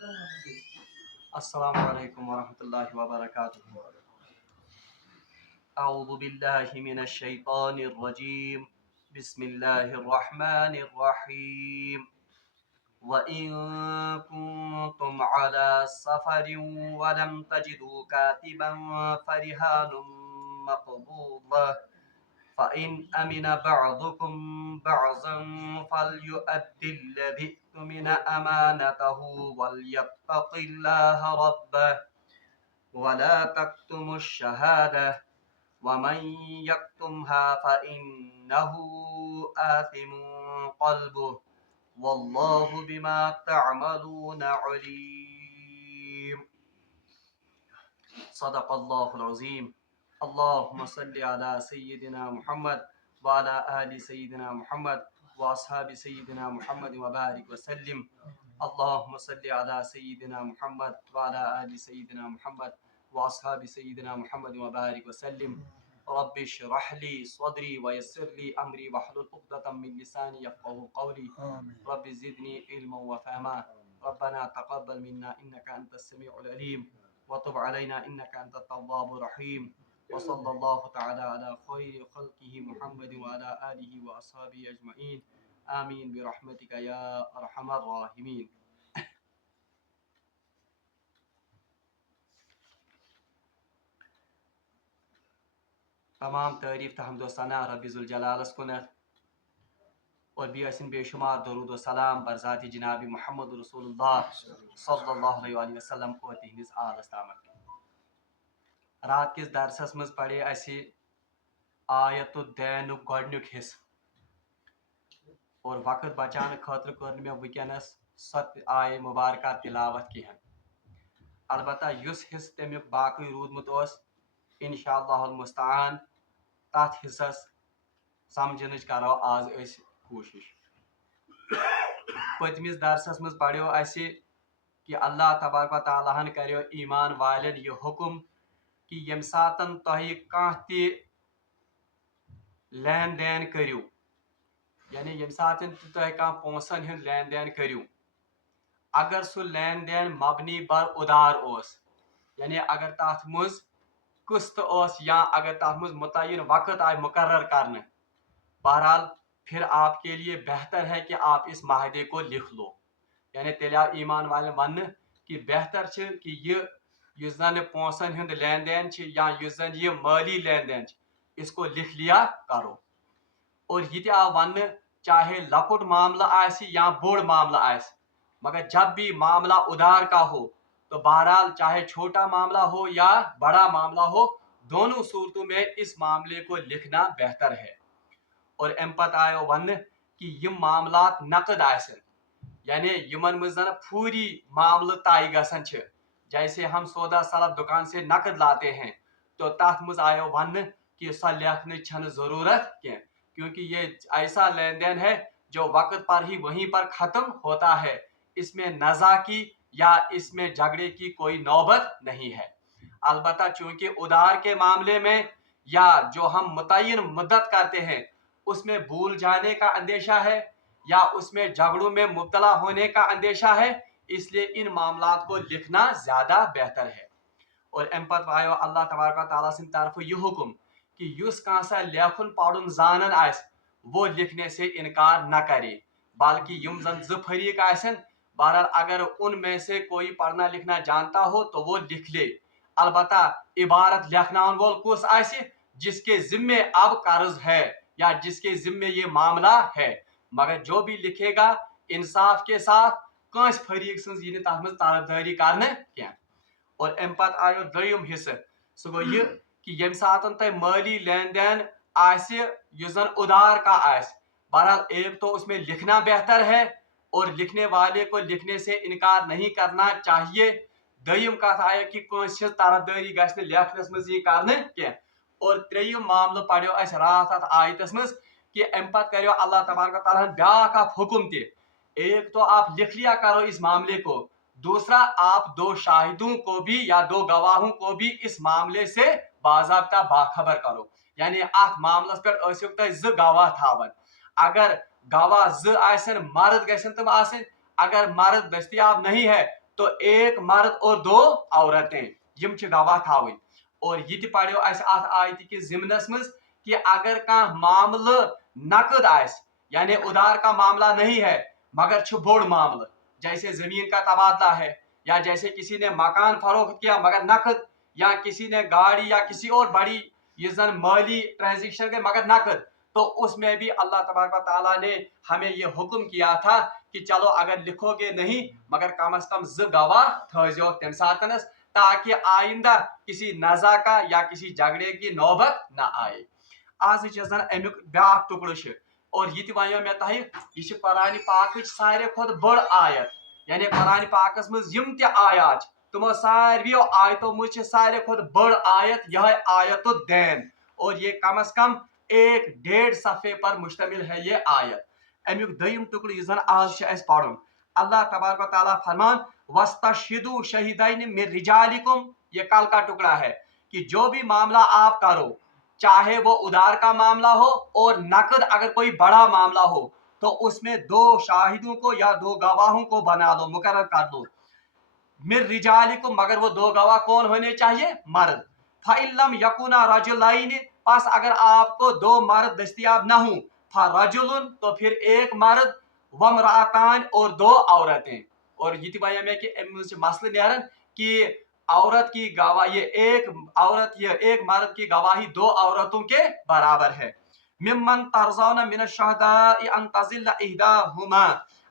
السلام علیکم ورحمۃ اللہ وبرکاتہ. اعوذ باللہ من الشیطان الرجیم. بسم اللہ الرحمن الرحیم. وَإِن كُنتُمْ عَلَى سَفَرٍ وَلَمْ تَجِدُوا كَاتِبًا فَرِهَانٌ مَقْبُوضَةٌ فَإِنْ أَمِنَ بَعْضُكُمْ بَعْضًا فَلْيُؤَدِّ الَّذِي اؤْتُمِنَ أَمَانَتَهُ وَلْيَتَّقِ اللَّهَ رَبَّهُ وَلَا تَكْتُمُوا الشَّهَادَةَ وَمَنْ يَكْتُمْهَا فَإِنَّهُ آثِمٌ قَلْبُهُ وَاللَّهُ بِمَا تَعْمَلُونَ عَلِيمٌ. صدق الله العظيم. اللهم صل على سيدنا محمد وعلى آل سيدنا محمد وأصحاب سيدنا محمد وبارك وسلم. اللهم صل على سيدنا محمد وعلى آل سيدنا محمد وأصحاب سيدنا محمد وبارك وسلم. رب اشرح لي صدري ويسر لي أمري واحلل عقدة من لساني يفقهوا قولي. رب زدني علما وفهما. ربنا تقبل منا إنك أنت السميع العليم وتب علينا إنك أنت التواب الرحيم. وصلى الله تعالى على خير خلقه محمد وعلى آله وأصحابه أجمعين. آمين برحمتك يا أرحم الراحمين. تمام تعریف تو حمد و ثنا رب ذوالجلالس کنت اور بیسن بے شمار درود و سلام بر ذات جناب محمد رسول اللہ صلی اللہ علیہ وسلم اور تہندس آلس تامت. رات کس درسس مز پڑے اسی آیت الدین گۄڈنیُک حصہ اور وقت بچانے خاطر کر میں ونکس ست آیے مبارکہ تلاوت کہین. البتہ یس حصہ تمیک باقی رودمت اس انشاءاللہ المستعان تات حصص سمجھنچ کرو آز اس کوشش. پتمس درسس مز پڑھو اسی کہ اللہ تبارک و تعالیٰ ہن کریو ایمان والن یہ حکم کہ یم ساتن تہ کانٛہہ تہِ لین دین کریو یعنی یم ساتن تہ کانٛہہ پونسن ہند لین دین کریو اگر سہ لین دین مبنی بر ادار اوس یعنی اگر تات مز قسط اوس یا اگر تات مز متعین وقت آئے مقرر کرنے بہرحال پھر آپ کے لیے بہتر ہے کہ آپ اس معاہدے کو لکھ لو. یعنی تیل آو ایمان والن ون کہ بہتر کہ یہ زن پونسن ہند لین دین یا اس زن یہ مالی لین دین اس کو لکھ لیا کرو. اور یہ تہ آو ون چاہے لکٹ معاملہ آس یا بوڑ معاملہ آس مگر جب بھی معاملہ ادار کا ہو تو بہرحال چاہے چھوٹا معاملہ ہو یا بڑا معاملہ ہو دونوں صورتوں میں اس معاملے کو لکھنا بہتر ہے. اور ام پتہ آیو ون کہ یم معاملات نقد آسن یعنی یمن مز زن پوری معاملہ طے گژھن چھ جیسے ہم سودا سلب دکان سے نقد لاتے ہیں تو تات مز آیو ون کہ سا لکھنے چھن ضرورت کی کیونکہ یہ ایسا لین دین ہے جو وقت پر ہی وہیں پر ختم ہوتا ہے. اس میں نزا کی یا اس میں جھگڑے کی کوئی نوبت نہیں ہے. البتہ چونکہ ادار کے معاملے میں یا جو ہم متعین مدت کرتے ہیں اس میں بھول جانے کا اندیشہ ہے یا اس میں جھگڑوں میں مبتلا ہونے کا اندیشہ ہے اس لیے ان معاملات کو لکھنا زیادہ بہتر ہے. اور ام پتہ آیو اللہ تبارک و تعالیٰ سن طرف یہ حکم کہ یس کانسا لیکھن پڑھن زانن آس وہ لکھنے سے انکار نہ کرے بلکہ یم زن ز فریق آسن بہرحال اگر ان میں سے کوئی پڑھنا لکھنا جانتا ہو تو وہ لکھ لے. البتہ عبارت لکھناون وول کس آس جس کے ذمے اب قرض ہے یا جس کے ذمے یہ معاملہ ہے مگر جو بھی لکھے گا انصاف کے ساتھ کانس فریق سنز یہ تر مز طرفداری کرنے کی. اور ام پتہ آیو دویم حصہ سہ گو یہ کہ یم ساتن تہ مالی لین دین آس یس زن ادار کا آس بہرحال ایک تو اس میں لکھنا بہتر ہے اور لکھنے والے کو لکھنے سے انکار نہیں کرنا چاہیے. دویم کت آیا کہ کنس طرفداری گھس لکھنس مز یہ کرنے کی. اور تریم معاملہ پڑھو اس رات ات آیتس مز کہ ام پتہ کریو اللہ تبارک تعالیٰ بیاکھ اکھ حکم تہ ایک تو آپ لکھ لیا کرو اس معاملے کو دوسرا آپ دو شاہدوں کو بھی یا دو گواہوں کو بھی اس معاملے سے باضابطہ باخبر کرو. یعنی ات معاملس پہ ٲسِو تُہۍ زٕ گواہ تھاون اگر گواہ زٕ آسن مرد گژھن تم آسن اگر مرد دستیاب نہیں ہے तो एक मर्द और 2 औरतें यम छ गवाह थावन। और ये पढ़ो अस आयत के जिमनस मज कि अगर कह मामल नकद आस यानी उधार का मामला नहीं है मगर छ बोड़ मामला, जैसे जमीन का तबादला है या जैसे किसी ने मकान फरोख्त किया मगर नकद, या किसी ने गाड़ी या किसी और बड़ी ये जन माली ट्रांजेक्शन के मगर नकद, तो उसमें भी अल्लाह तबारक व तआला ने हमें ये हुक्म किया था कि चलो अगर लिखोगे नहीं मगर कम अज कम 2 गवाह थो तम सातनस, ताकि आइंदा किसी नजा का या किसी झगड़े की नौबत न आए। आज जन अमुक ब्या टुकड़ और ये वो मे तह यह कुरान पाक सारे खुद बड़ आयत, यानी कुरान पाकस मज यम त आयात तमो सारियों आयतों मज सारे खुद बड़ आयत यह आयत दैन, और ये कम अज कम 1.5 सफ़े पर मुश्तमिल है ये आयत। अमुक दयम टुकड़ यह जन आज पढ़ अल्लाह तबारक व तआला फरमान वस्तशहिदू शहीदैन मिन रिजालिकुम, ये कल का टुकड़ा है कि जो भी मामला आप करो चाहे वो उधार का मामला हो और नकद अगर कोई बड़ा मामला हो तो उसमें 2 शाहिदों को या 2 गवाहों को बना लो, मुकर्रर कर लो। मिर रिजालिकुम, मगर वो 2 गवाह कौन होने चाहिए? मर्द। फइल्लम यकुना रजुलैन, पास अगर आपको 2 मर्द दस्तयाब न हो फरजुलुन, तो फिर 1 मर्द वमरातान और 2 औरतें। और ये वजह में कि मसले नेरन कि औरत की गवाही एक औरत या एक मर्द की गवाही 2 औरतों के बराबर है। मिम्मन तरज़ौना मिन अश-शुहदाई अन तज़िल्ला इहदाहुमा,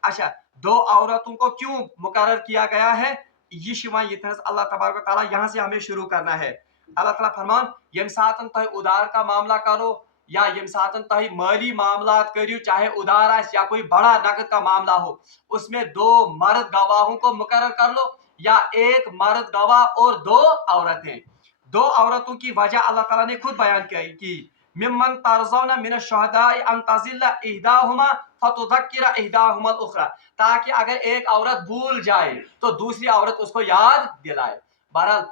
अच्छा 2 औरतों को क्यों मुकर्रर किया गया है? ये शिवा ये अल्लाह तबारक व तआला यहाँ से हमें शुरू करना है। अल्लाह ताला फरमान यम सातन तह उधार का मामला करो या यम सातन तह माली मामला करियो, चाहे उधार आस या कोई बड़ा नकद का मामला हो, उसमें 2 मर्द गवाहों को मुकर्रर कर लो या 1 मर्द गवाह और 2 औरतें। 2 औरतों की वजह अल्लाह ताला ने खुद बयान की मिम्मन तरज़ौना मिन अश-शुहदाई अन तज़िल्ला इहदाहुमा फतुज़क्किरा इहदाहुमा अल-उखरा, ताकि अगर एक औरत भूल जाए तो दूसरी औरत उसको याद दिलाए। बहरहाल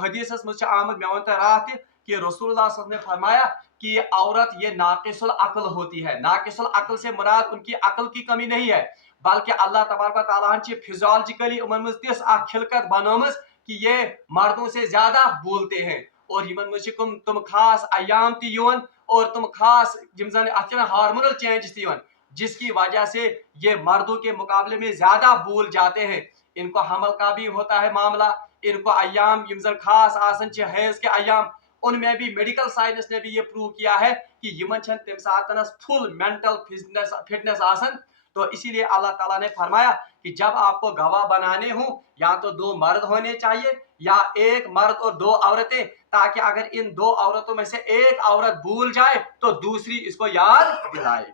हदीस में आमद मैं वन रात कि रसूलुल्लाह सल्लल्लाहु अलैहि वसल्लम ने फरमाया कि औरत ये नाकिसुल अक्ल होती है। नाकिसुल अक्ल से मुराद उनकी अक्ल की कमी नहीं है, बल्कि अल्लाह तबारक व तआला फिजियोलॉजिकली उमन मज तिस खिलकत बनोमस कि ये मर्दों से ज्यादा बोलते हैं, और यमन मज तुम खास अयाम तिवन और तुम खास हार्मोनल चेंज तिवन, जिसकी वजह से ये मर्दों के मुकाबले में ज्यादा भूल जाते हैं। इनको हमल का भी होता है मामला, इनको अयाम खास आसन हैज के अयाम, उनमें भी मेडिकल साइंस ने भी ये प्रूव किया है कि यमन तम सातनस फुल मेंटल फिटनेस आसन। तो इसीलिए अल्लाह ताला ने फरमाया कि जब आपको गवाह बनाने हो या तो 2 मर्द होने चाहिए या 1 मर्द और 2 औरतें, ताकि अगर इन 2 औरतों में से 1 औरत भूल जाए तो दूसरी इसको याद दिलाए।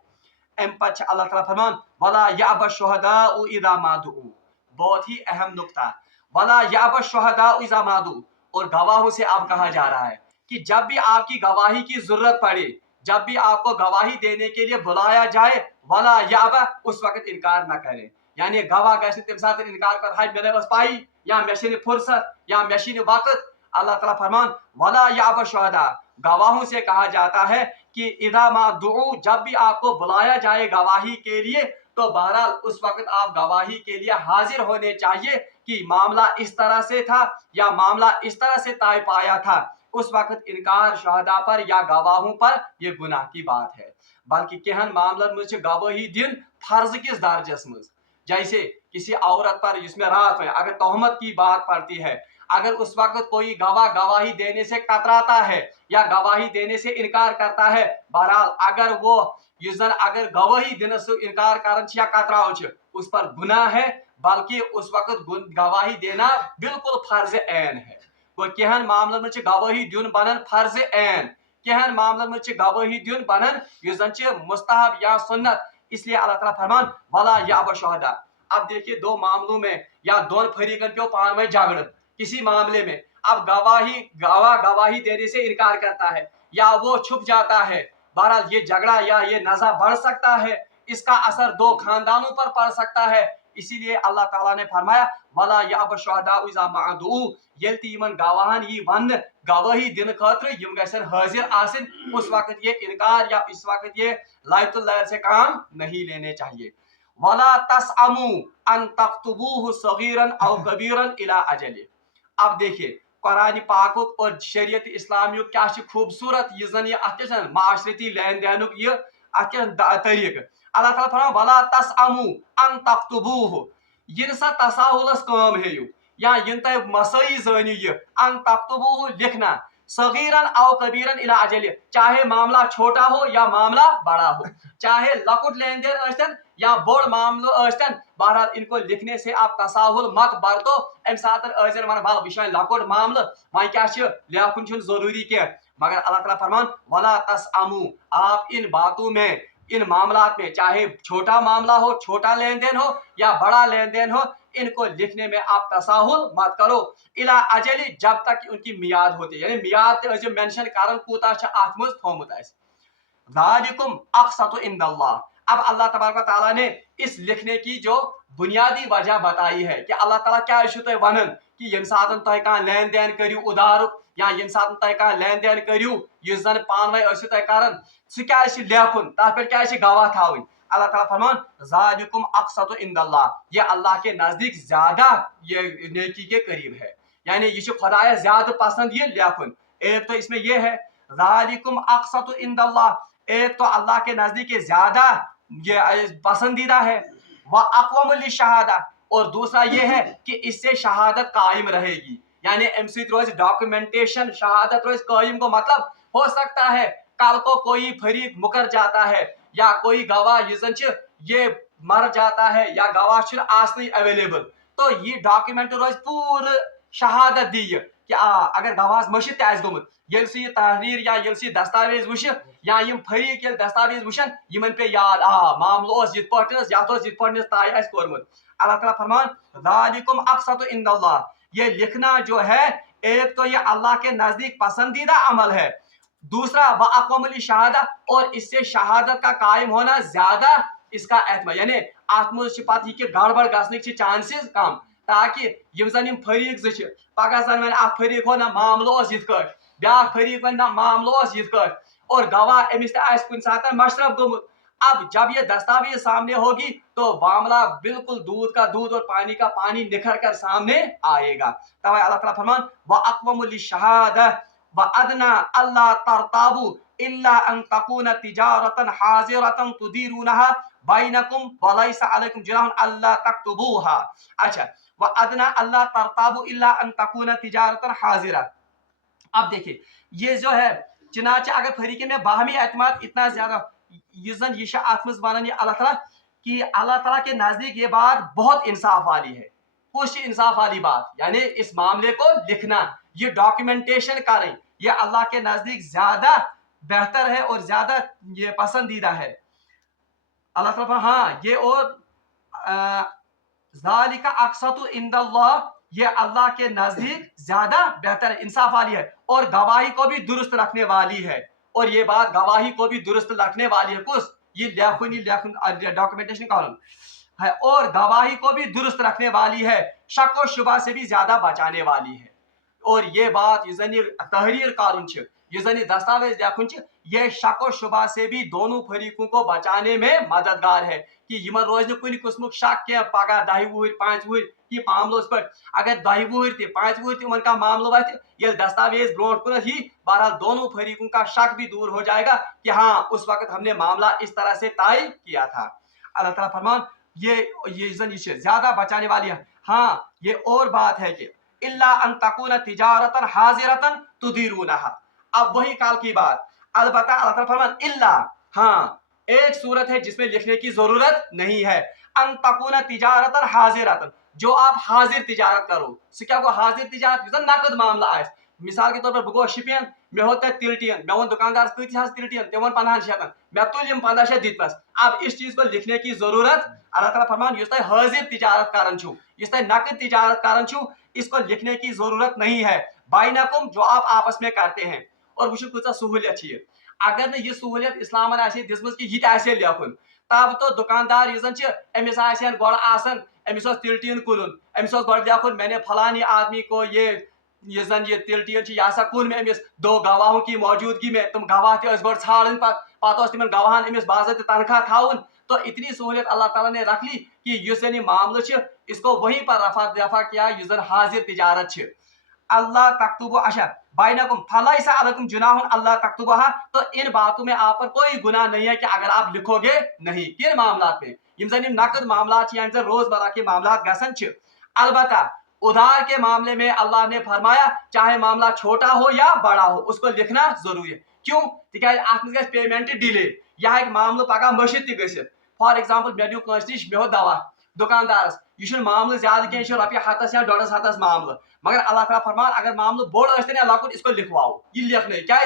अल्लाह ताला फरमान वला याब शुहदाउ इज़ा मादू, बहुत ही अहम नुक्ता, वला याब शुहदाउ इज़ा मादू, और गवाहों से अब कहा जा रहा है कि जब भी आपकी गवाही की जरूरत पड़े, जब भी आपको गवाही देने के लिए बुलाया जाए वला याबा, उस वक्त इनकार न करें। यानी गवाह गैस तम साथ इनकार कर हाय मेरे बस पाई या मेशिन फुर्सत या मेशिन वक्त। अल्लाह ताला फरमान वला याबा शुहदा, गवाहों से कहा जाता है कि इदा मा दुऊ, जब भी आपको बुलाया जाए गवाही के लिए तो बहरहाल उस वक्त आप गवाही के लिए हाजिर होने चाहिए कि मामला इस तरह से था या मामला इस तरह से तय पाया था। उस वक्त इनकार शहदा पर या गवाहों पर यह गुनाह की बात है। बल्कि कहन मामलन में गवाही दिन फर्ज किस दर्जस मज, जैसे किसी औरत पर जिसमें रात में अगर तोहमत की बात पड़ती है, अगर उस वक्त कोई गवाह गवाही देने से कतराता है या गवाही देने से इनकार करता है, बहरहाल अगर वो अगर गवाही देने से इनकार कर या कतराव उस पर गुनाह है, बल्कि उस वक्त गवाही देना बिल्कुल फर्ज ऐन है। वो कहन मामलन में गवाही दिन बनन फर्ज ऐन, कहन मामलन में गवाही दिन बनन मुस्तहब या सुन्नत। इसलिए अल्लाह ताला फरमान वला याब शुहदा। अब देखिए 2 मामलों में या 2 फरीकन पे पान में झगड़ किसी मामले में, अब गवाह गवाही देने से इनकार करता है या वो छुप जाता है, बहरहाल ये झगड़ा या ये नज़ा बढ़ सकता है, इसका असर 2 खानदानों पर पड़ सकता है। इसीलिए अल्लाह ताला ने फरमाया वला याब शुहदा इज़ा मादू, यल्ति यमन गवाहन यी वन गवाही दिन खातिर यम गसन हाजिर आसिन, उस वक्त ये इनकार या इस वक्त ये लायतुल लैल से काम नहीं लेने चाहिए। वला तसअमू अन तक्तुबूहु सगीरन औ कबीरन इला अजली। अब देखिए कुरान पाक और शरीयत इस्लामी क्या खूबसूरत ये जन ये अत माशरती लेन देन ये अत तरीक। अल्लाह ताला फरमान वला तसअमू अन तक्तुबूहु, इन सा तसाहुलस काम हेयू या इन तय मसई जानियो ये अन तक्तुबूहु लिखना सगीरन औ कबीरन इला अजल, चाहे मामला छोटा हो या मामला बड़ा हो, चाहे लकुट लेन देन अस्तन या बोड़ मामलो अस्तन, बहरहाल इनको लिखने से आप तसाहुल मत बरतो। अम सात अजन वन भल विशाल लकुट मामल वह क्या लिखन जरूरी कह, मगर अल्लाह ताला फरमान वला तसअमू, आप इन बातों में इन मामलात में चाहे छोटा मामला हो, छोटा लेन देन हो या बड़ा लेन देन हो, इनको लिखने में आप तसाहुल मत करो इला अजली, जब तक कि उनकी मियाद होती है। यानी मियाद मेंशन कारण कूता अत मज थोमुत आसि। ज़ालिकुम अक़सतु इंदल्लाह। अब अल्लाह तबारक व तआला ने इस लिखने की जो बुनियादी वजह बताई है कि अल्लाह ताला क्या तुम वन कि यम सातन तुम कह लेन देन करियो उधार या यम सातन तुम कह लेन देन करियो इस जन पान वै तुम करन सह क्या लेखुन तथ पे क्या गवाह थावन। अल्लाह ताला फरमान ज़ालिकुम अक़सतु इंदल्लाह, ये अल्लाह के नजदीक ज्यादा ये नेकी के करीब है, यानी ये खुदाया ज्यादा पसंद ये लेखुन। एक तो इसमें ये है ज़ालिकुम अक़सतु इंदल्लाह, एक तो अल्लाह के नजदीक ज्यादा ये पसंदीदा है, व अक़वम लिशहादा, और दूसरा ये है कि इससे शहादत कायम रहेगी, यानी अमि रोज डॉक्यूमेंटेशन शहादत रोज कायम को मतलब हो सकता है कल को कोई फरीक मुकर जाता है या कोई गवाह ये मर जाता है या गवाह अवेलेबल, तो ये डॉक्यूमेंट रोज पूरे शहादत दी कि अगर गवाह मशिद गुमुत ये तहरीर या ये दस्तावेज वुश या यम फरीक ये दस्तावेज वुशन यमन पे याद मामलो ये ताय कोरमुत। अल्लाह ताला फरमान ज़ालिकुम अक़सतु इंदल्लाह, ये लिखना जो है एक तो ये अल्लाह के नजदीक पसंदीदा अमल है, दूसरा व अक़वमुल शहादा, और इससे शहादत का कायम होना ज्यादा इसका एहतमाम, यानी आत्म पत यह गड़बड़ गसन चांसेस कम, ताकि यम जन यम फरीक जो पगह जन वन फरीक हो ना मामलो ब्या फरीक वन ना मामलो और गवाह अमिस कुन सात मशरफ गुमुत। अब जब ये दस्तावेज सामने होगी तो मामला बिल्कुल दूध का दूध और पानी का पानी निखर कर सामने आएगा। तब अल्लाह ताला फरमान व अक़वमुल शहादा व अदना अल्ला तरताबू इल्ला अन तकून तिजारतन हाजिरतन तुदीरूनहा बैनकुम व लैसा अलैकुम जुनाहुन अल्ला तक्तुबूहा। अच्छा, व अदना अल्ला तरताबू इल्ला अन तकून तिजारतन हाजिरा। अब देखिए ये जो है चुनाचे अगर फरीके में बाहमी एतमाद इतना ज्यादा ये आत्मज वन अल्लाह ताला कि अल्लाह ताला के नजदीक ये बात बहुत इंसाफ वाली है, कुछ इंसाफ वाली बात, यानी इस मामले को लिखना ये डॉक्यूमेंटेशन करें ये अल्लाह के नजदीक ज्यादा बेहतर है और ज्यादा ये पसंदीदा है। अल्लाह ताला हाँ ये और ज़ालिका अक़सतु इंदल्लाह, ये अल्लाह के नजदीक ज्यादा बेहतर इंसाफ वाली है और गवाही को भी दुरुस्त रखने वाली है, और ये बात गवाही को भी दुरुस्त रखने वाली है कुछ ये डॉक्यूमेंटेशन कॉलम है, और गवाही को भी दुरुस्त रखने वाली है, शक व शुबा से भी ज्यादा बचाने वाली है। और ये बात तहरीर कारून ये दस्तावेज लेखुन ये शक व शुबा से भी दोनों फरीकों को बचाने में मददगार है कि यमन रोज कुन किस्म शक क्या पगह 10 वुहर 5 वुहर कि मामलों पर अगर 10 वुहर ति 5 वुहर ति उनका मामलो वत ये दस्तावेज ब्रोट कुन ही बहरहाल दोनों फरीकों का शक भी दूर हो जाएगा कि हाँ उस वक्त हमने मामला इस तरह से तय किया था। अल्लाह ताला फरमान ये ज्यादा बचाने वाली है। हाँ ये और बात है कि इल्ला अन तकून तिजारतन हाजिरतन तुदीरूनहा, अब वही काल की बात अलबत्ता अल्लाह ताला फरमान इल्ला, हाँ एक सूरत है जिसमें लिखने की जरूरत नहीं है, अन तकून तिजारतन हाजिरतन, जो आप हाजिर तिजारत करो क्या को हाजिर तिजारत नकद मामला आए, मिसाल के तौर पर बह शिपियन मे हो तिल टीन मे वो दुकानदार कत तिल टीन ते वो 50 शतन मे तुल 50 शत दितमस। अब इस चीज को लिखने की जरूरत अल्लाह ताला फरमान इस हाजिर तिजारत करन छु इस नकद तिजारत करन छु इसको लिखने की जरूरत नहीं है, बाइनकुम जो आप आपस में करते हैं। और वो कूचा सहूलियत अगर न ये सहूलियत इस्लामन दिसमज कि ये लेखुन तब तो दुकानदार अमिस गोड़ आसन अमिस तिल टीन कुन अमिस गोड़ लेखुन मैंने फलानी आदमी को ये तिल टीन यह कुन में अमिस 2 गवाहों की मौजूदगी में तुम गवाह गोड़ छाड़न पत तिमन गवाहन अमिस बाज़ाब्ते तनख्वाह थाउन। तो इतनी सहूलियत अल्लाह ताला ने रख ली कि युस जन मामला इसको वहीं पर रफा दफा किया युस जन हाजिर तिजारत। अल्लाह तक्तुबु अच्छा बैनकुम फलैसा अलैकुम जुनाहुन अल्लाह तक्तुबहा। तो इन बातों में आप पर कोई गुनाह नहीं है कि अगर आप लिखोगे नहीं किन मामलात में यम जन नकद मामलात या रोजमर्रा के मामलात गसन छ। अलबत्ता उधार के मामले में अल्लाह ने फरमाया चाहे मामला छोटा हो या बड़ा हो उसको लिखना जरूरी है। क्यों तिकाज अत मज पेमेंट डिले यह मामला पगह मशिद त फॉर एग्जाम्पल मे दियो कंस नश मे हो दवा दुकानदारस यह मामला ज्यादा कह रपे हतस या डोडस हतस मामला मगर अल्लाह ताला फरमान अगर मामला बोड़ या लकुट इसको लिखवाओ यह लिखने क्या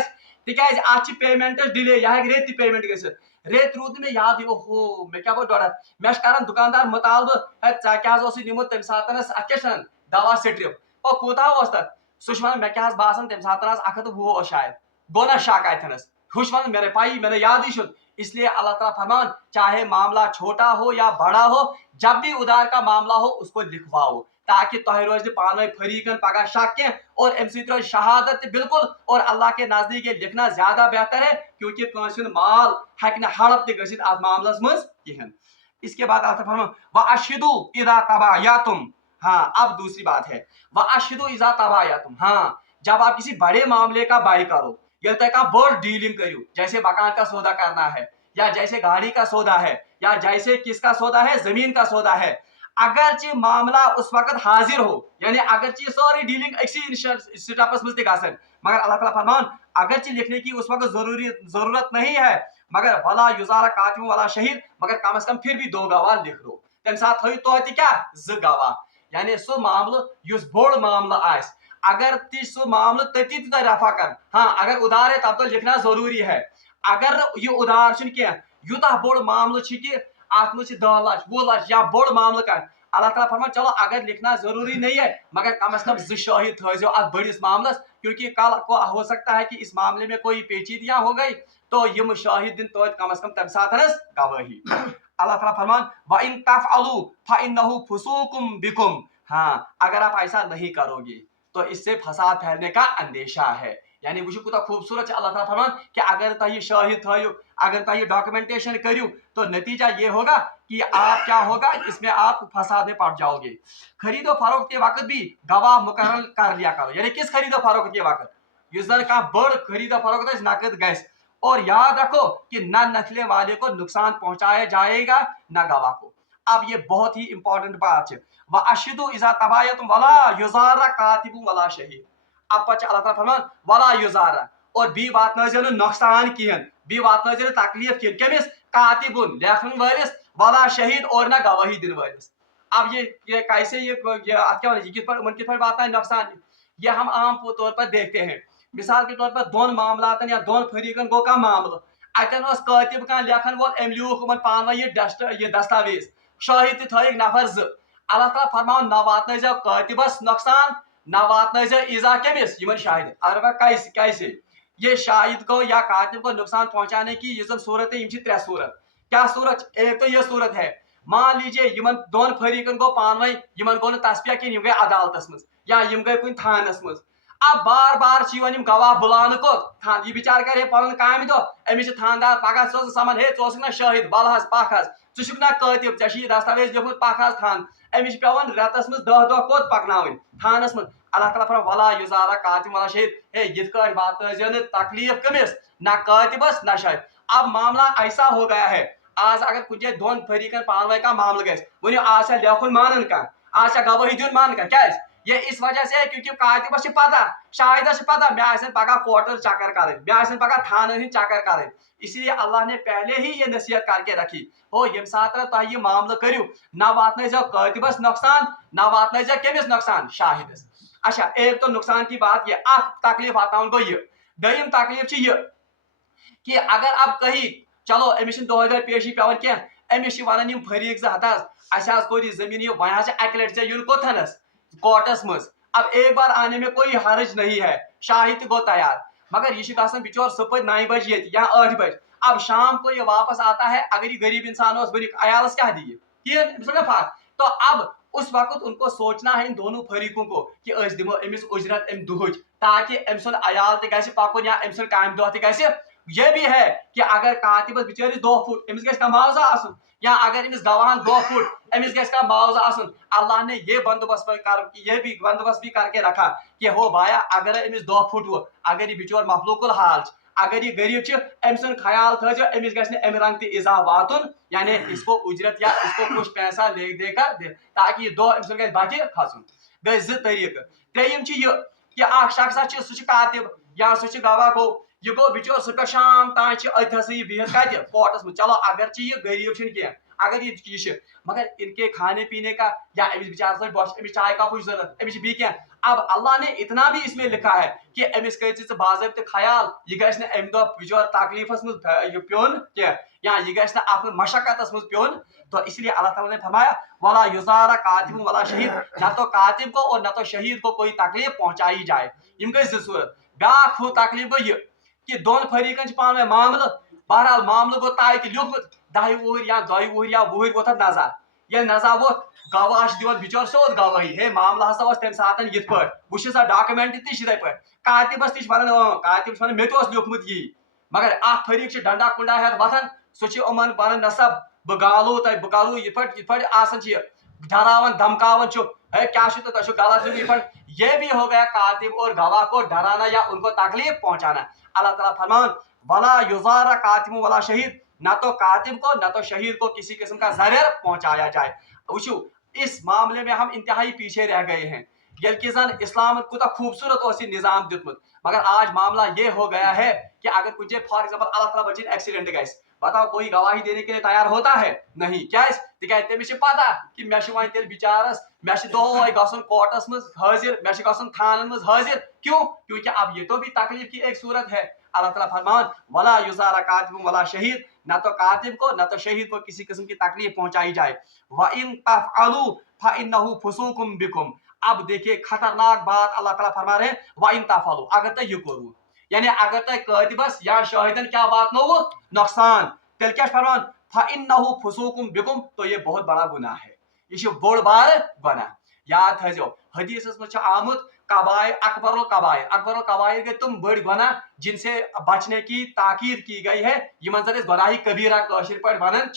तिकाज अत पेमेंट डिले यह रेत पेमेंट गसित रेत रूद मे याद ओहो मे क्या गो डोडत मे कर दुकानदार मुतालबह क्या निमुत तम सात अत क्या दवा सिट्रिप और कूता तक सह वन मे क्या बासान तम सात 120 शायद गो ना शक अथनस हुश वन मेरे पाई मैंने याद ही शुद्ध। इसलिए अल्लाह ताला फरमान चाहे मामला छोटा हो या बड़ा हो जब भी उधार का मामला हो उसको लिखवाओ ताकि तह रोज पान फरीकन पगह शक और अम शहादत बिल्कुल और अल्लाह के नजदीक ये लिखना ज्यादा बेहतर है क्योंकि कंस माल हेक हड़प तथ अत मामलस मज कहें। इसके बाद अल्लाह फरमान व अशहिदु इज़ा तबायतुम। हाँ अब दूसरी बात है व अशहिदु इज़ा तबायतुम। हाँ जब आप किसी बड़े मामले का बाई करो ये तक बड़ डीलिंग करो जैसे मकान का सौदा करना है या जैसे गाड़ी का सौदा है या जैसे किसका सौदा है जमीन का सौदा है अगरचे मामला उस वक्त हाजिर हो यानी अगरचे सारी डीलिंग स्टेपस मज तन मगर अल्लाह ताला फरमान अगरचे लिखने की उस वक्त जरूरत नहीं है मगर वला युजारा कातिब वला शहीद मगर कम अज कम फिर भी 2 गवाह लिख लो तम साथ थो तो क्या 2 गवाह यानी सो मामला युस बोड़ मामला आस अगर सो मामला तती रफा कर। हाँ अगर उधार है तब तो लिखना जरूरी है अगर ये उधार क्या यूता बोड़ मामला कि अत मज 10 लाख 20 लाख या बोड़ मामला कर अल्लाह ताला फरमान चलो अगर लिखना जरूरी नहीं है मगर कम अज कम 2 शाहिद थो अत बड़िस मामलस क्योंकि कल को हो सकता है कि इस मामले में कोई पेचीदियां हो गई तो यम शाहिद दिन तो कम अज कम तम साथ गवाही। अल्लाह ताला फरमान व इन तफअलू फइन्नहु फुसूकुम बिकुम। हाँ अगर आप ऐसा नहीं करोगे तो इससे फसाद फैलने का अंदेशा है यानी वो कुछ खूबसूरत अल्लाह ताला फरमान कि अगर तुम शाहिद थो अगर तुम डॉक्यूमेंटेशन करो तो नतीजा ये होगा कि आप क्या होगा इसमें आप फसाद में पड़ जाओगे। खरीदो फरोख्त के वक्त भी गवाह मुकर्रर कर लिया करो यानी किस खरीदो फरोख्त के वक्त इस का बड़ खरीदो फरोख्त नकद गैस और याद रखो कि न नखले वाले को नुकसान पहुंचाया जाएगा न गवाह को। अब ये बहुत ही इंपॉर्टेंट बात है व अशहिदु इज़ा तबायतुम वला युज़ारा कातिबुम वला शहीद। अब पच अल्लाह ताला फरमान वला युज़ारा और बी बात न नुकसान कहें बी बात न तकलीफ कहें कमिस कातिबुन लेखन वालिस वला शहीद और ना गवाही दिन वालिस। अब ये कैसे ये किस पर बात है नुकसान ये हम आम तौर पर देखते हैं मिसाल के तौर पर 2 मामलातन या 2 फरीकन गो का मामला अतन कातिब कह लेखन वोल अम लिख पान ये दस्तावेज शाहिद थक नफर 2 अल्लाह ताला फरमान न वातन कातिबस नुकसान न वातन इजा कमिस यमन शाहिद अरबा कैसे ये शाहिद को या कातिब को नुकसान पहुंचाने की ये सूरत है 3 सूरत। क्या सूरत एक तो ये सूरत है मान लीजिए यमन 2 फरीकन गो पान यमन गो तस्बिया कि यम गए अदालत मज या यम गए कुन थानस मज अब बार बार गवाह बुलान को यह बिचार करे पन काम दो अमिस थानदार पगह समन हे चोस ना शाहिद बल पख चुक ना कातिब ऐ दस्तावेज लिखुत पख थान अमिस पेवन रतस मज 10 दह कोत पकन थानस मज अल्लाह ताला फरमान वला युज़ारा कातिब वला शहीद हे यिथ कट वात तकलीफ कमिस ना कातिबस ना शाहिद। अब मामला ऐसा हो गया है आज अगर कुछ 2 फरीकन पान का मामला गस वो आज लेखुन मानन का आज गवाही दिन मान का क्या ये इस वजह से क्योंकि कातिबस पता शाहिदस पता मे पगह कोर्ट चक्कर कर मे पगह थान चक्कर कर इसलिए अल्लाह ने पहले ही ये नसीहत करके रखी हो यम सात तुम यह मामला करो ना वातन कातिबस नुकसान ना वातन कमिस नुकसान शाहिदस। अच्छा एक तो नुकसान की बात ये तकलीफ आता गो ये दम तकलीफ ये कि अगर आप कहीं चलो अमिस दह पेशी पेवन कह अमिस वन फरीक 2 हथ कोर जमीन ये वह अक लट यून कोथनस कोर्टस मज अब एक बार आने में कोई हर्ज नहीं है शाहिद गो तैयार मगर यह बिचौर सुपर 9 बजे या 8 बजे अब शाम को ये वापस आता है अगर ये गरीब इंसान अयालस क्या दिए तो अब उस वक्त उनको सोचना है इन दोनों फरीकों को कि दिमो अमिस उजरत अम दुहच ताकि अम सुन अयाल तक पकुन या अम सुन काम दह तक یہ بھی ہے کہ اگر کاتبس بچٲرِس 2 فٹ أمِس گژھِ کانٛہہ معاوضہ آسُن یا اگر أمِس گواہن 2 فٹ أمِس گژھِ کانٛہہ معاوضہ آسُن اللہ نے یہ بندوبست بھی کر کے رکھا کہ ہو بایا اگر أمِس 2 فٹ وہ اگر یہ بچور مخلوق الحال اگر یہ غریب چھ أمۍ سُنٛد خیال تھٲیزیو أمِس گژھِ نہٕ اَمہِ رنٛگہٕ تہِ اِزا واتُن یعنی اس کو اجرت یا اس کو کچھ پیسہ دے کر دے تاکہ یہ دۄہ أمۍ سُنٛد گژھِ بچہِ کھسُن گٔے 2 طریقہٕ ترٛیٚیِم چھُ یہِ کہ اکھ شخصا چھُ سُہ چھُ کاتب یا سُہ چھُ گواہ گوٚو یہ گوٚو بچور صبح شام تام چھِ أتھۍ ہسا یہِ بِہِتھ کتہِ کوٹس منٛز چلو اگرچہِ یہ غریب چھُنہٕ کینٛہہ اگر یہ چھُ مگر ان کے کھانے پینے کا یا أمِس بچارس لٔج بۄچھِ أمِس چاے کپٕچ ضروٗرت أمِس چھِ بیٚیہِ کینٛہہ اب اللہ نے اتنا بھی اس میں لکھا ہے کہ أمِس کٔرۍ ژٕ باضٲبطہٕ خیال یہ گژھِ نہٕ اَمہِ دۄہ بچور تکلیفس منٛز یہ پیوٚن کینٛہہ یا یہ گژھِ نہٕ اتھ منٛز مشقتس منٛز پیوٚن تو اس لیے اللہ تعالیٰ نے فرمایا ولا یزارا کاتب ولا شہید نہ تو کاتب کو اور نہ تو شہید کو کوئی تکلیف پہنچائی جائے یم گئی 2 صورت بیاکھ ہو تکلیف گو یہ کہ دون فریقن پان میں معاملہ بہرحال معاملہ گو طے کہ لیوکھمت 10 وُہر یا 2 وُہر یا وُہر ووت اتھ نظر ییٚلہِ نظر ووت گواہ دِوان بچور سیوٚد گواہی ہے معاملہ ہسا اوس تمہِ ساتہٕ یِتھ پٲٹھۍ وٕچھ سا ڈاکومنٹ تہِ چھِ یِتھے پٲٹھۍ کاتبس تہِ چھِ ونان کاتب چھِ ونان مےٚ تہِ اوس لیوکھمُت یی مگر اکھ فریق چھِ ڈنڈا کُنڈا ہٮ۪تھ وتھان سُہ چھِ یِمن ونان نسا بہٕ گالو تۄہہِ بہٕ کرو یِتھ پٲٹھۍ آسان چھِ یہِ ڈراوان دھمکاوان چھُ ہے کیا چھُ تۄہہِ چھُ غلط یِتھ پٲٹھۍ یہ بھی ہو گیا کاتب اور گواہ کو ڈرانا یا ان کو تکلیف پہنچانا اللہ تعالیٰ فرمان ولا یزارا کاتب ولا شہید نہ تو کاتب کو نہ تو شہید کو کسی قسم کا ضرر پہنچایا جائے وچھو اس معاملے میں ہم انتہائی پیچھے رہ گئے ہیں یلکہ زن اسلام کوتا خوبصورت اوس یہ نظام دیتمت مگر آج معاملہ یہ ہو گیا ہے کہ اگر کچھ فار ایگزامپل اللہ تعالیٰ بچین ایکسیڈنٹ گئے بتاؤ کوئی گواہی دینے کے لیے تیار ہوتا ہے نہیں کیا تمس پتہ کہ مے تیل بچارس مے دہے گھن کورٹس مز حاضر مے گھن تھانن مز حاضر کیوں کیونکہ اب یہ تو بھی تکلیف کی ایک صورت ہے اللہ تعالیٰ فرمان ولا یزارا کاتب ولا شہید نہ تو کاتب کو نہ تو شہید کو کسی قسم کی تکلیف پہنچائی جائے وَإِن تَفْعَلُوا فَإِنَّهُ فُسُوقٌ بِكُمْ اب دیکھیے خطرناک بات اللہ تعالیٰ فرما رہے ہیں وَإِن تَفْعَلُوا اگر تُہۍ یہ کرو یعنی اگر تُہۍ کاتبس یا شاہدن کیا واتنوو نقصان تیل کیا فرمان فَإِنَّهُ فُسُوقٌ بِكُمْ تو یہ بہت بڑا گناہ ہے یہ بوڑ بار گناہ یاد تھٲیزیو حدیثس مجھ آمت کبائر اکبر القبائر گئے تم بڑ گناہ جن سے بچنے کی تاکید کی گئی ہے یمن زن گناہ کبیرہ کاشر پہ ونان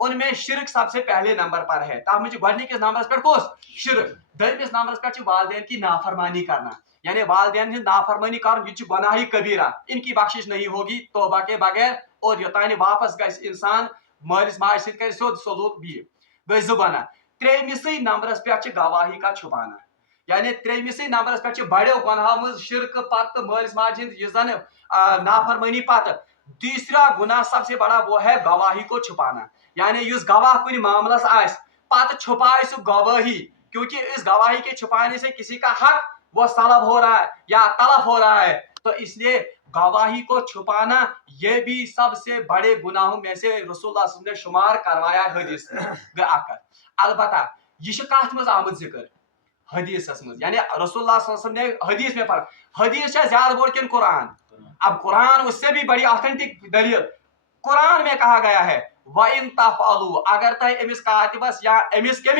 ان میں شرک سب سے پہلے نمبر پر ہے تب مجھے گۄڈنِکِس نمبرس پہ کس شرک دویمِس نمبرس پہ والدین کی نافرمانی کرنا یعنی والدین ہند نافرمانی کرن یہ گناہ کبیرہ ان کی بخشش نہیں ہوگی توبہ کے بغیر اور یوتانہِ واپس گژھِ انسان مالس ماجہِ سۭتۍ کرِ سیوٚد سلوٗک بیٚیہِ گٔے 2 گناہ ترٛیٚیمِسٕے نمبرس پہ گواہی کا چھپانا یعنی ترٛیٚیمِسٕے نمبرس پہ بڑیو گناہو منٛز شرک پتہٕ مالس ماجہِ ہند یُس زن نافرمانی پتہٕ تیسرا گناہ سب سے بڑا وہ ہے گواہی کو چھپانا یعنی یس گواہ کن معاملس آس پتہ چھپائے سو گواہی کیونکہ اس گواہی کے چھپانے سے کسی کا حق وہ سلب ہو رہا ہے یا تلف ہو رہا ہے تو اس لیے گواہی کو چھپانا یہ بھی سب سے بڑے گناہوں میں سے رسول اللہ صلی اللہ علیہ وسلم نے شمار کروایا حدیث البتہ یہ کت مز آمد ذکر حدیث مز یعنی رسول اللہ صلی اللہ علیہ وسلم نے حدیث میں پر حدیث ہے زیادہ بوڑھ کن قرآن اب قرآن اس سے بھی بڑی آتھینٹک دلیل قرآن میں کہا گیا ہے وَإِن تَفْعَلُوا اگر تہ امس کاتبس یا امس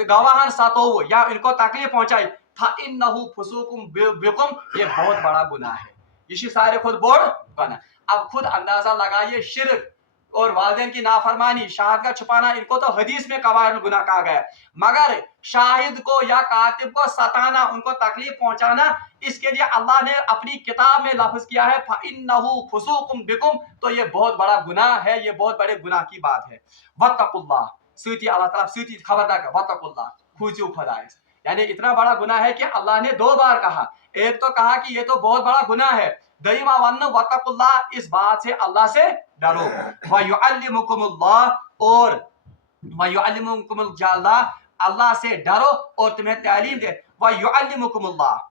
گواہن ستوو یا ان کو تکلیف پہنچائی فَإِنَّهُ فُسُوقٌ بِكُمْ یہ بہت بڑا گناہ ہے یہ سارے خود بوڑ گناہ اب خود اندازہ لگائیے شرک اور والدین کی نافرمانی شاہد کا چھپانا ان کو تو حدیث میں کبائر الگناہ کہا گیا مگر شاہد کو یا کاتب کو ستانا ان کو تکلیف پہنچانا اس کے لیے اللہ نے اپنی کتاب میں لفظ کیا ہے فَإِنَّهُ فُسُوقٌ بِكُمْ تو یہ بہت بڑا گناہ ہے یہ بہت بڑے گناہ کی بات ہے وَاتَّقُوا اللَّهَ سۭتی اللہ تعالیٰ سۭتی خبردار وَاتَّقُوا اللَّهَ کھوجو خدائے یعنی اتنا بڑا گناہ ہے کہ اللہ نے 2 بار کہا ایک تو کہا کہ یہ تو بہت بڑا گناہ ہے دویما ون وَاتَّقُوا اللَّهَ اس بات سے اللہ سے ڈرو وَيُعَلِّمُكُمُ اللَّهُ اور وَيُعَلِّمُكُمُ اللَّهُ اللہ سے ڈرو اور تمہیں تعلیم دے وَيُعَلِّمُكُمُ اللَّهُ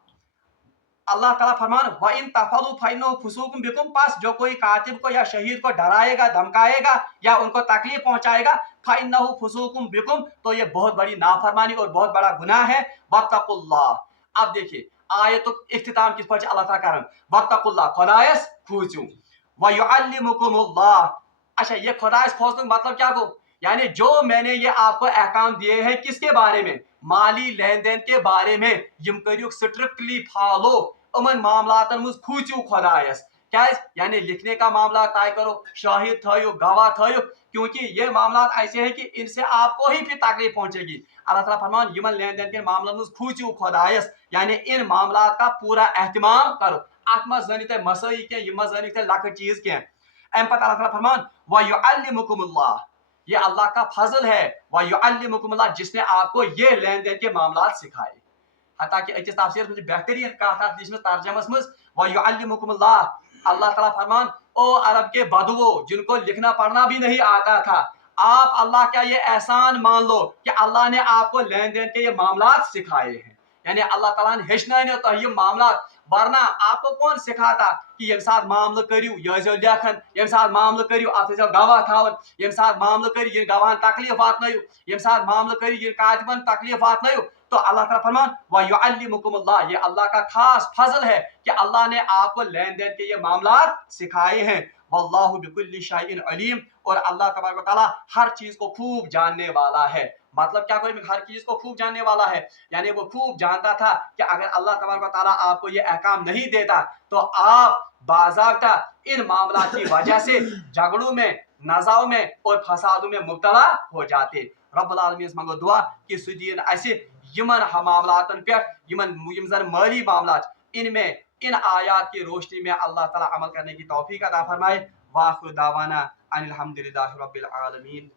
اللہ تعالیٰ فرمان وَإِن تَفْعَلُوا فَإِنَّهُ فُسُوقٌ بِكُمْ پس جو کوئی کاتب کو یا شہید کو ڈرائے گا دھمکائے گا یا ان کو تکلیف پہنچائے گا فَإِنَّهُ فُسُوقٌ بِكُمْ تو یہ بہت بڑی نافرمانی اور بہت بڑا گناہ ہے وَاتَّقُوا اللَّهَ اب دیکھیے آیت اختتام کس پر اللہ تعالیٰ کرن وَاتَّقُوا اللَّهَ خدایس کھوژو وَيُعَلِّمُكُمُ اللَّهُ اچھا یہ خدایس کھوژنے مطلب کیا گو یعنی جو میں نے یہ آپ کو احکام دیے ہیں کس کے بارے میں مالی لین دین کے بارے میں یم کریو سٹرکٹلی فالو امن معاملاتن مز کھوچو خدایس क्या यानी लिखने का मामला तय करो, शाहिद थयो, गवाह थयो, क्योंकि ये मामला ऐसे हैं कि इनसे आपको ही फिर तकलीफ पहुंचेगी। अल्लाह ताला फरमान यमन लेन देन के मामलों में खूचू खुदायस, यानी इन मामला का पूरा एहतमाम करो। अत मज जन ते मसई के यम जन ते लकट चीज के अम पत अल्लाह ताला फरमान व युअल्लिमुकुमुल्लाह, ये अल्लाह का फजल है, व युअल्लिमुकुमुल्लाह, जिसने आपको ये लेन देन के मामला सिखाए। हता कि अकिस तफसीर में बेहतरीन कहा तर्जमस मज व युअल्लिमुकुमुल्लाह, अल्लाह ताला फरमान ओ अरब के बदुओ जिनको लिखना पढ़ना भी नहीं आता था, आप अल्लाह का ये एहसान मान लो कि अल्लाह ने आपको लेन देन के ये मामला सिखाए हैं। यानी अल्लाह ताला ने हेचन तो ये मामला, वरना आपको कौन सिखाता कि यम साथ मामला करियो यो लेखन, यम साथ मामला करियो अत गवाह थावन, यम साथ मामला करियो गवाहन तकलीफ वातनयो, यम साथ मामला करियो कातिबन तकलीफ वातनयो। तो अल्लाह ताला फरमान व युअल्लिमुकुमुल्लाह, ये अल्लाह का खास फजल है कि अल्लाह ने आपको लेन देन के ये मामला सिखाए हैं। वल्लाहु बिकुल्लि शैइन अलीम, और अल्लाह तबारक व तआला हर चीज को खूब जानने वाला है। मतलब क्या कोई हर चीज को खूब जानने वाला है, यानी वो खूब जानता था कि अगर अल्लाह तबारक व तआला आपको ये अहकाम नहीं देता तो आप बाज़ाब्ता इन मामला की वजह से झगड़ों में, नज़ाओं में और फसादों में मुब्तला हो जाते। रब्बुल आलमीन मंगो दुआ कि सुदीन ऐसे यमन मामलातन पे, यम जन माली मामलात, इनमें इन आयात की रोशनी में अल्लाह ताला अमल करने की तौफीक अता फरमाए। वाखिर दावाना अनिल हम्दुलिल्लाहि रब्बिल आलमीन।